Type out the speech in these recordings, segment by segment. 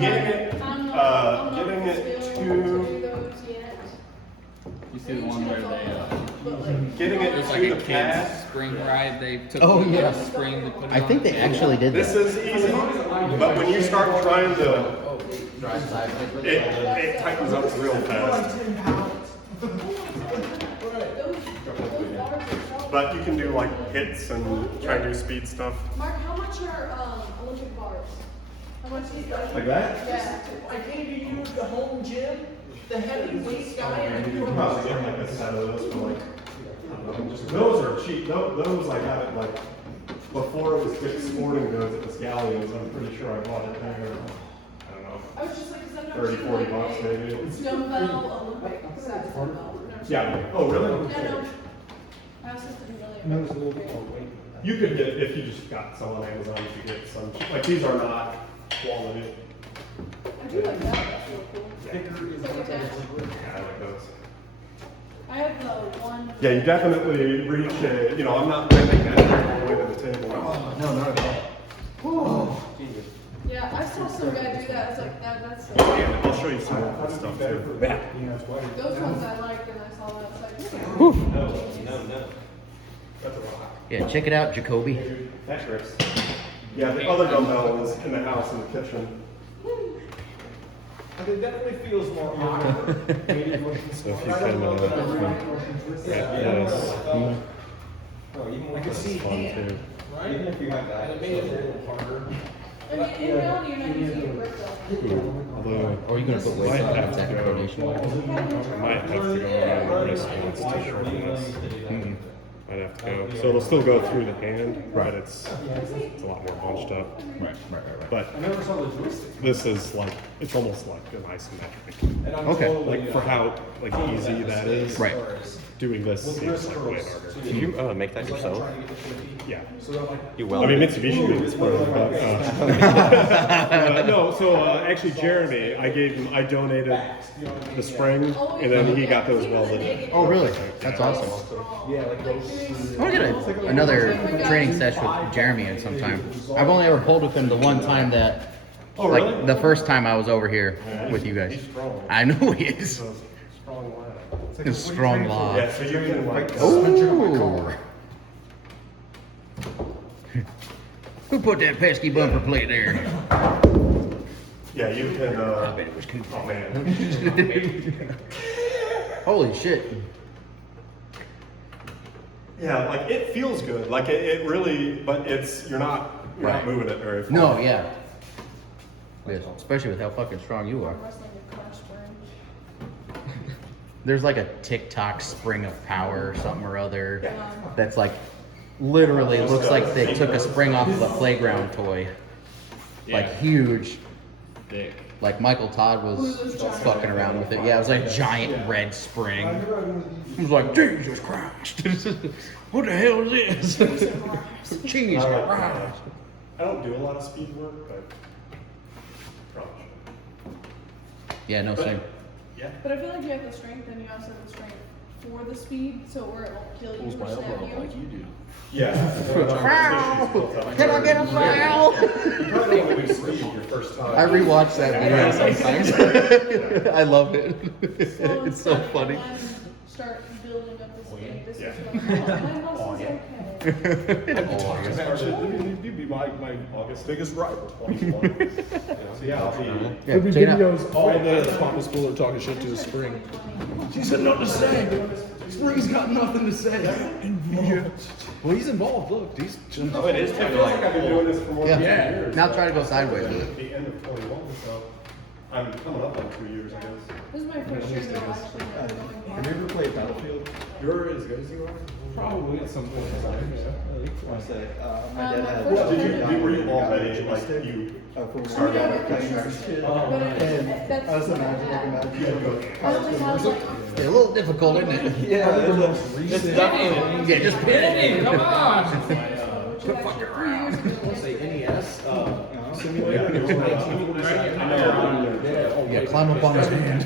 getting it to. You see the one where they Getting it was to like the a pad. kid's spring ride. They took yeah. the spring to put it I think they actually did This that. is easy, but when you start trying to, it tightens up real fast. But you can do like hits and try to do speed stuff. Mark, how much are Olympic bars? How much is that? Like that? Yeah. I gave you the home gym, the heavyweight guy, and You can probably get like a set of those for like, I don't know, those are cheap. Those I got it like, before it was Dick's Sporting Goods, it was Galleons. I'm pretty sure I bought it there. I don't know, I was just like, 'cause I've 30, never 40 seen bucks like maybe. a dumbbell Olympic set dumbbell. Yeah, oh really? Yeah, no. I was just didn't really. You could get, if you just got some on Amazon, you could get some, like these are not quality. I do like that, that's real cool. It's like a tag. Yeah, I like those. I have the one. Yeah, you definitely reach a, you know, I'm not bending that all the way to the table. No, not at all. Yeah, I saw some guy do that. It's like that's so. Yeah, I'll show you some of that stuff too. Those ones I liked, and I saw that. It's like, No. That's a rock. Yeah, check it out, Jacoby. That grips. Yeah, the other dumbbell is in the house in the kitchen. it definitely feels more awkward. So if you can, yes. I can see hand, right? Even if you have that, it made it a little harder. I mean, in reality, you're not using your grip though. Although, Or are you gonna put weights might on have it? to Second go. donation. Might have to go on the wrist when it's too short than this. Might have to go. So it'll still go through the hand, but it's a lot more bunched up. Right. But this is like, it's almost like an isometric. Okay. Like for how like easy that is. Right. Doing this seems like way harder. Did you make that yourself? Yeah. You I welded mean, it? Mitsubishi made this part, but no. So actually, Jeremy, I donated the spring, and then he got those welded. Oh, really? That's awesome. Yeah, like those. I want to get another training session with Jeremy at some time. I've only ever pulled with him the one time that, like the first time I was over here with you guys. He's strong. I know he is. Strong lad. He's a strong lad. Yeah, so you can like. Ooh. Who put that pesky bumper plate there? Yeah, you can. I bet it was Cooper. Oh man. Holy shit. Yeah, like it feels good. Like it really, but you're not moving it very far. No, yeah. Especially with how fucking strong you are. Wrestling with crunch spring. There's like a TikTok spring of power or something or other that's like literally looks like they took a spring off of a playground toy. Like huge. thick. Like Michael Todd was fucking around with it. Yeah, it was like a giant red spring. He was like, Jesus Christ. What the hell is this? Jesus Christ. I don't do a lot of speed work, but probably should. Yeah, no, same. Yeah. But I feel like you have the strength, and you also have the strength for the speed, so where it won't kill you or stab you. you do. Yeah. Can I get a foul? You probably don't lose speed your first time. I rewatch that video sometimes. I love it. So It's so instead, funny. when I start building up the speed. This Yeah. is what my muscles okay. You'd be my August biggest rival, 21. So yeah, I'll be. Yeah, There'll be check it out. videos all day of the Papa Spooler talking shit to the spring. She said nothing to say. Spring's got nothing to say. Well, he's involved. Look, he's. Oh, it is I kind feel of like I've been doing this for more Yeah. than 2 years. Now try to go sideways with it. At the end of 21, so I'm coming up on 2 years, I guess. This is my first year though, actually. Have you ever played Battlefield? You're as good as you are? Probably at some point in time. Yeah. I say, my Um, dad my had. first Were you already, like, you started Yeah, out playing yeah. as a kid. But And that's I was what I imagining, had. I college only have like, Yeah, a little difficult, isn't it? Yeah, It's definitely. Yeah, just pin it in. Come on. should actually 3 years ago. Say NES simulator. It was 1947. Yeah, climb up on his hand.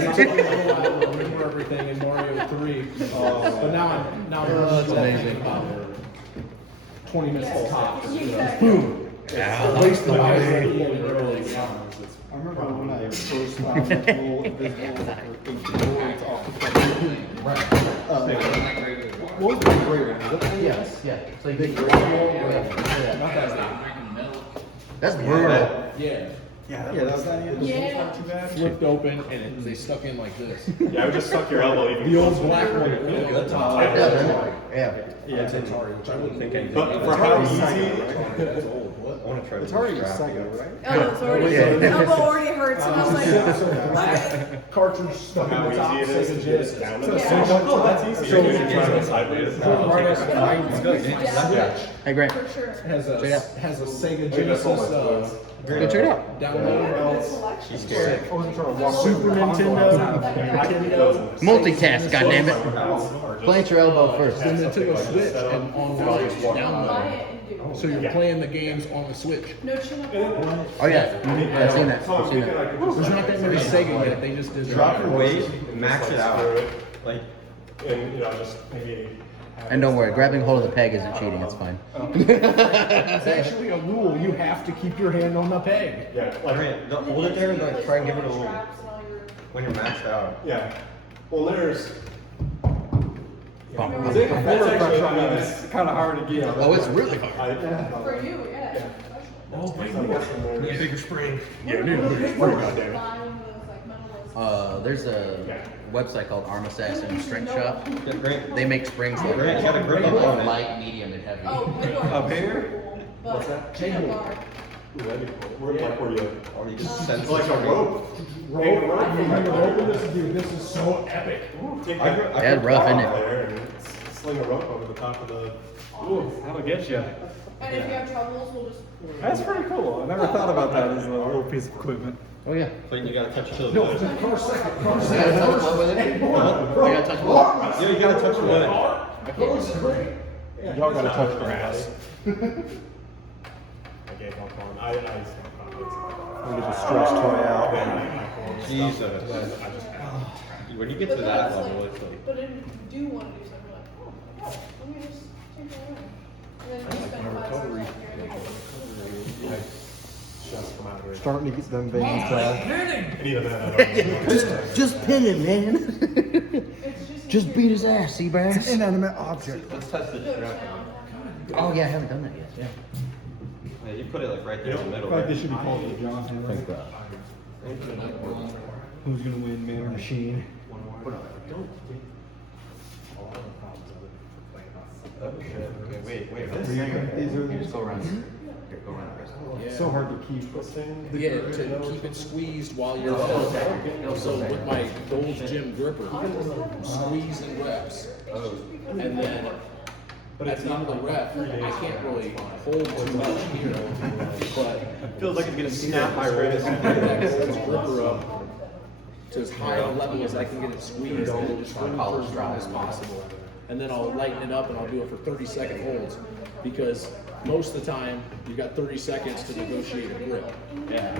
Remember everything in Mario 3. But now I'm That's amazing. 20 minutes to top. Exactly. Waste the life. I remember when I first found that little invisible boards off the front. What was the gray one? Is that the Yes, yeah. So you big get gray one? Not that That's brutal. Yeah. Yeah, that was that. Yeah. Flipped open and they stuck in like this. Yeah, I would just suck your elbow even. The old black one. Yeah. Yeah, Atari, which I wouldn't think anything. But for how easy, That's old. What? I want to try it's this already strap. Sega, right? Oh, it's already, elbow already hurts, and I was like, Cartridge stuck in how the top. easy it is to Sega just Genesis. down So it. essentially- Oh, that's easy. So- You're gonna try it sideways. Right next to the yeah, Hey, Grant. for sure. has a Check it out. has a Sega Maybe that's all my Genesis toys. Go check it out. download. Good selection. Sick. I wasn't trying to walk Super over the console Nintendo. outside. Multitask, goddammit. Plant your elbow first. Then Nintendo Switch and on the Buy download. it and do it. So you're playing the games on the Switch. No chin up. Oh yeah, I've seen that. I've seen that. There's not that many Sega yet. They just did their Drop your own. weight, max it out. Like, And, you know, just maybe. And don't worry, grabbing hold of the peg isn't cheating. It's fine. It's actually a rule. You have to keep your hand on the peg. Yeah, like, hold it there and like try and give it a little, Straps and all your- when you're maxed out. yeah. Well, there's. Bump. That's actually, I mean, It's kind of hard to get. Oh, it's really hard. For you, yeah. Oh, Bigger spring. Yeah, dude. Buy one of those like metal. There's a website called Arm Assassin Strength Shop. Yeah, great. They make springs like Grant, you got a grip that. on it. Light, medium, and heavy. Oh, good one. Up here? What's that? Chin bar. Ooh, that'd be cool. Where, like, where you, Or you just send like a rope. Rope. Dude, this is so epic. Take I- that- I- Yeah, rough, isn't out it? there and sling a rope over the top of the. Ooh, that'll get you. And if you have troubles, we'll just. That's pretty cool. I never thought about that as a little piece of equipment. Oh yeah. But you gotta touch to the No, limit. car second. Car You gotta second. touch what with it? You gotta touch what? Yeah, you gotta touch the limit. Car's great. Y'all gotta touch grass. I gave up on, I stopped We get the stress toy out. Jesus. I just had. When you get to But then that it's level, like, it's like. but if you do want to do something, like, oh, yeah, let me just take it away. And then you spend 5 cents on here and there. Just come out of here. Starting to get them veins back. And even then, I don't know. Just pin him, man. It's just. Just beat his ass, Seabass. Inanimate object. Let's test the strap. Oh yeah, I haven't done that yet. Yeah. Yeah, you put it like right there in the middle. I feel like Right? this should be called the Johnson. Who's gonna win, man or machine? Okay, wait. These are Just go around. Here, go around the rest. Yeah. so hard to keep. Yeah, to keep it squeezed while you're up. So with my Gold's Gym gripper, I'm squeezing reps. And then at the end of the rep, I can't really hold too much here, but Feels like it's gonna snap my wrist. I bring that Gold's gripper up to as high a level as I can get it squeezed and just swing for as long as possible. And then I'll lighten it up and I'll do it for 30-second holds because most of the time you've got 30 seconds to negotiate a grip. Yeah.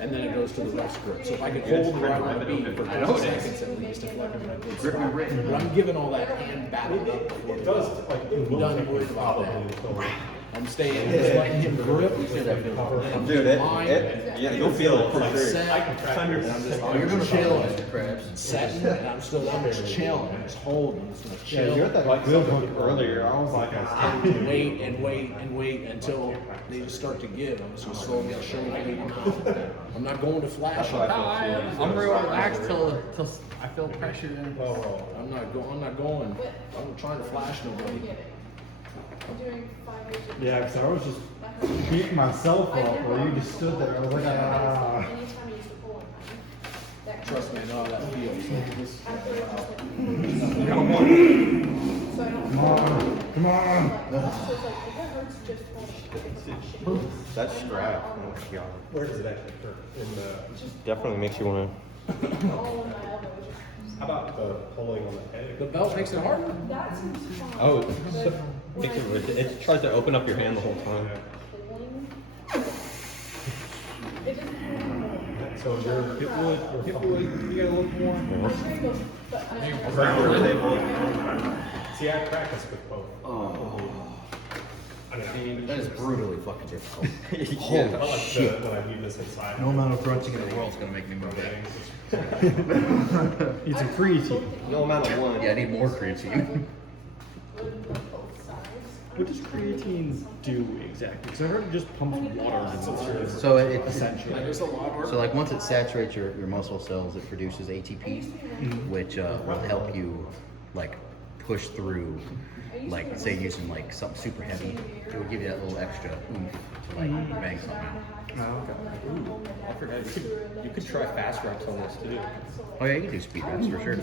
And then it goes to the ref's grip. So if I can hold where I want to be for 30 seconds at least, if I can get a good spot. But I'm giving all that hand battle up before It the does, like, it will Done take worried about probably that. until. I'm staying, just letting him grip. I'm Dude, yeah, you'll feel it for I'm sure. set, and I'm just chilling, setting, and I'm still, I'm just chilling, I'm just holding, I'm just gonna Yeah, you're chill. at that good hook earlier. I was like, And wait and wait and wait until they just start to give. I'm just gonna slowly show them. I'm not going to flash. I'm real relaxed till I feel pressure in. I'm not going. I'm trying to flash nobody. Get it. I'm doing 5 years of. yeah, because I was just beating myself up where you just stood there. I was like, ah. Anytime you used to pull one time. That Trust me, I know how that feels. after it just like. So I don't. Come on, come on. So it's like, if it hurts, just hold it. That strap, oh my god. Where does it actually hurt? In the, Definitely makes you wanna. All in my elbows. how about the pulling on the peg? The belt makes it harder. That seems fine. Oh, But makes when I it tries to open up your hand the whole time. pulling, it doesn't hurt anymore. So your hip wood, You gotta look more. My trade goes, but I. See, I practice with both. mean, That is brutally fucking difficult. I like the, when I leave this inside. No amount of crunching in the world's gonna make me move that. It's a creatine. No amount of one. Yeah, I need more creatine. What does creatine do exactly? Because I heard it just pumps water. So it's Essentially. so like once it saturates your muscle cells, it produces ATP, which will help you like push through, like say using like something super heavy. It would give you that little extra oomph to like bang something out. Oh, okay. Ooh, I forgot. You could try fast reps on this too. Oh yeah, you can do speed reps for sure.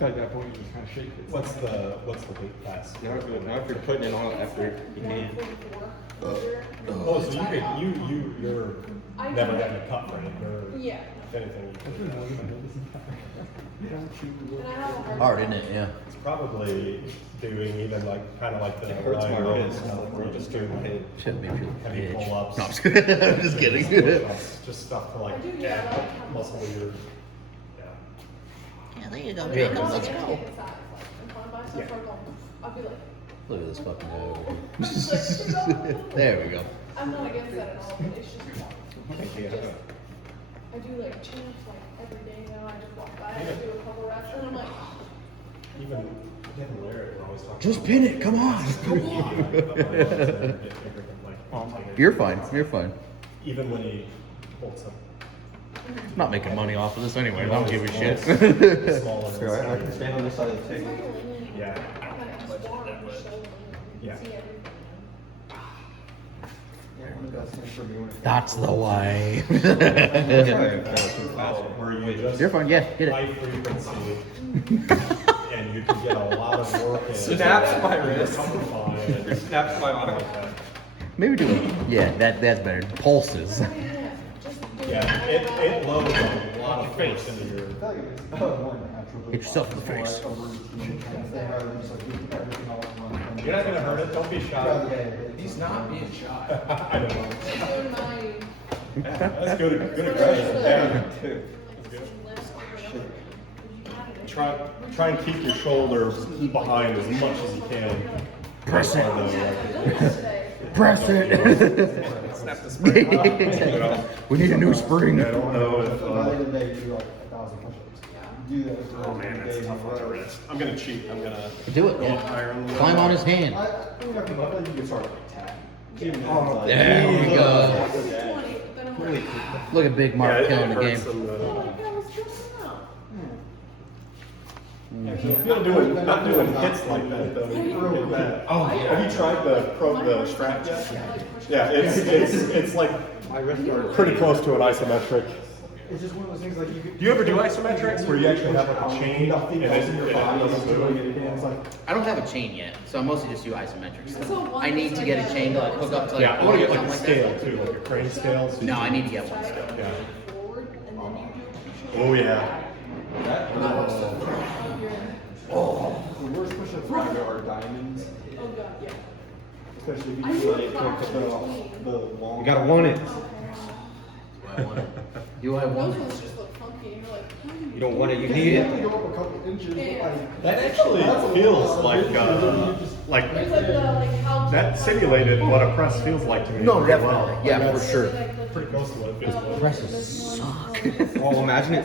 At that point, you just kind of shake it. What's the weight class? Now if you're putting it on after you can. Oh, so you're never getting a cut for it, or Yeah. if anything, And I have a hard Hard, isn't it? Yeah. it's probably doing even like kind of like the It hurts my Ryan Reynolds wrist. stuff where you just do My head. Shit made me feel like a heavy bitch. pull-ups. No, I'm just kidding. I'm just kidding. Just stuff to like I do, yeah, I add like muscle to your, yeah. Yeah, there you go, I'm Jacob. not Let's like go. getting size, like, I'm fine by myself, or I'll be like, Look at this fucking like, guy. There we go. I'm not against that at all, but it's just, Thank you. I do like chin-ups like every day now, I just walk by, I do a couple reps, and I'm like, Even Larry would always talk. Just pin it. Come on. You're fine. You're fine. Even when he holds them. I'm not making money off of this anyway. I don't give a shit. Smaller. Sure, I can stand on this side of the table. Yeah. Yeah. That's the way. Where you just You're fine. Yeah, get it. high frequency, and you can get a lot of work in. Snaps my wrist. Simplify Snaps my arm. Maybe do it. Yeah, that's better. Pulses. Yeah, it loads a lot of force into your. Hit yourself in the face. You're not gonna hurt it. Don't be shy. He's not being shy. I don't know. so my, That's good aggression. Yeah. Try and keep your shoulders behind as much as you can. Press it. today, Press it. Snap the spring. We need a new spring. I don't know if. Oh Man, that's tough on the wrist. I'm gonna cheat. I'm gonna Do it. iron. Climb on his hand. Oh, There we go. 20, then I'm like, Look at Big Mark killing the game. oh my god, I was stressing out. If you're not doing hits like that though, you really bad. Oh, have you tried the strap yet? Yeah, it's like pretty close to an isometric. It's just one of those things like you could. Do you ever do isometrics where you actually have like a chain and it doesn't do anything? It's like, I don't have a chain yet, so I mostly just do isometrics. So one I need is to get like a chain to like hook up to like yeah, I want to get like a something scale that. too, like a crane scale. So No, I need to get one still. Yeah. Forward, and then you do Oh yeah. The worst push-ups are diamonds, oh god, yeah. especially if I you do do a like clock the in long. You gotta want it. You have Those one. ones just look funky, and you're like, You don't want it, you need have to it. go up a couple inches, but like. That actually feels like there's like the, like how. that simulated what a press feels like to me. No, pretty definitely. well. Yeah, That's for sure. Like the Pretty close to what it feels like. Presses suck. Oh, imagine it